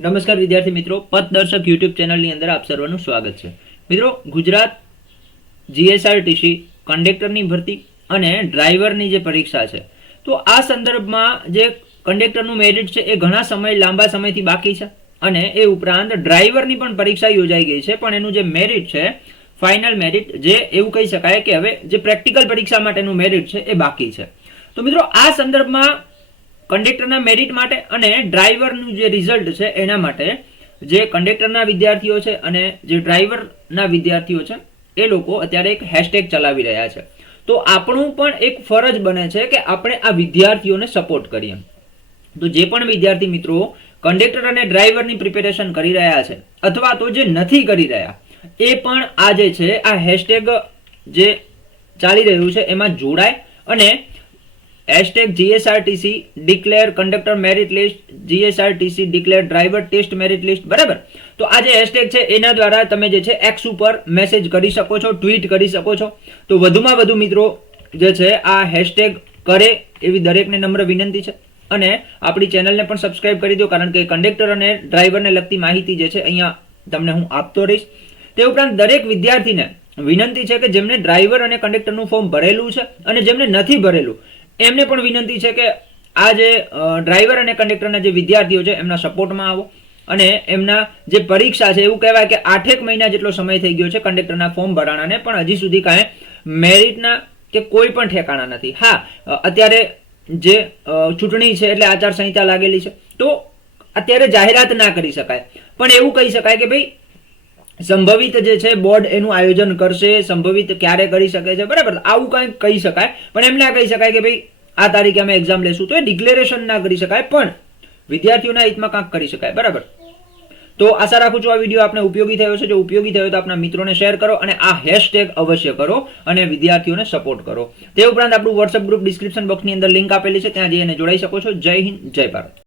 નમસ્કાર વિદ્યાર્થી મિત્રો, પથદર્શક યુટ્યુબ ચેનલની અંદર આપ સર્વનું સ્વાગત છે. મિત્રો, ગુજરાત જીએસઆરટીસી કંડક્ટરની ભરતી અને ડ્રાઈવરની જે પરીક્ષા છે, તો આ સંદર્ભમાં જે કંડક્ટરનું મેરિટ છે એ ઘણા લાંબા સમયથી બાકી છે અને એ ઉપરાંત ડ્રાઈવરની પણ પરીક્ષા યોજાઈ ગઈ છે, પણ એનું જે મેરિટ છે, ફાઇનલ મેરિટ, જે એવું કહી શકાય કે હવે જે પ્રેક્ટિકલ પરીક્ષા માટેનું મેરિટ છે એ બાકી છે. તો મિત્રો, આ સંદર્ભમાં કંડક્ટરના મેરિટ માટે અને ડ્રાઈવરનું જે રિઝલ્ટ છે એના માટે જે કંડક્ટરના વિદ્યાર્થીઓ છે અને જે ડ્રાઈવરના વિદ્યાર્થીઓ છે એ લોકો અત્યારે એક હેશટેગ ચલાવી રહ્યા છે. તો આપણું પણ એક ફરજ બને છે કે આપણે આ વિદ્યાર્થીઓને સપોર્ટ કરીએ. તો જે પણ વિદ્યાર્થી મિત્રો કંડક્ટર અને ડ્રાઈવરની પ્રિપેરેશન કરી રહ્યા છે અથવા તો જે નથી કરી રહ્યા, એ પણ આ જે છે આ હેશટેગ જે ચાલી રહ્યું છે એમાં જોડાય અને #GSRTC declare conductor merit list, GSRTC declare driver test merit list, બરાબર. તો આ જે હેશટેગ છે એના દ્વારા તમે જે છે એક્સ ઉપર મેસેજ કરી શકો છો, ટ્વીટ કરી શકો છો. તો વધુમાં વધુ મિત્રો જે છે આ હેશટેગ કરે એવી દરેકને નમ્ર વિનંતી છે અને આપણી ચેનલને પણ સબસ્ક્રાઇબ કરી દો, કારણ કે કંડક્ટર અને ડ્રાઈવરને લગતી માહિતી જે છે અહીંયા તમને હું આપતો રહીશ. તે ઉપરાંત દરેક વિદ્યાર્થીને વિનંતી છે કે જેમને ડ્રાઈવર અને કંડક્ટરનું ફોર્મ ભરેલું છે અને જેમને નથી ભરેલું એમને પણ વિનંતી છે કે આ જે ડ્રાઈવર અને કંડક્ટરના જે વિદ્યાર્થીઓ છે એમના સપોર્ટમાં આવો અને એમના જે પરીક્ષા છે, એવું કહેવાય કે 8 મહિના જેટલો સમય થઈ ગયો છે કંડક્ટરના ફોર્મ ભરાણાને, પણ હજી સુધી કાંઈ મેરિટના કે કોઈ પણ ઠેકાણા નથી. હા, અત્યારે જે ચૂંટણી છે એટલે આચારસંહિતા લાગેલી છે, તો અત્યારે જાહેરાત ના કરી શકાય, પણ એવું કહી શકાય કે ભાઈ સંભવિત જે છે બોર્ડ એનું આયોજન કરશે, સંભવિત ક્યારે કરી શકે છે, બરાબર. આવું કંઈક કહી શકાય, પણ એમ ના કહી શકાય કે ભાઈ આ તારીખે અમે એક્ઝામ લેશું, તો એ ડિક્લેરેશન ના કરી શકાય, પણ વિદ્યાર્થીઓના હિતમાં કાંક કરી શકાય, બરાબર. તો આશા રાખું છું આ વિડીયો આપને ઉપયોગી થયો છે. જો ઉપયોગી થયો તો આપના મિત્રોને શેર કરો અને આ હેશટેગ અવશ્ય કરો અને વિદ્યાર્થીઓને સપોર્ટ કરો. તે ઉપરાંત આપણું વોટ્સએપ ગ્રુપ ડિસ્ક્રિપ્શન બોક્સની અંદર લિંક આપેલી છે, ત્યાં જઈને જોડાઈ શકો છો. જય હિન્દ, જય ભારત.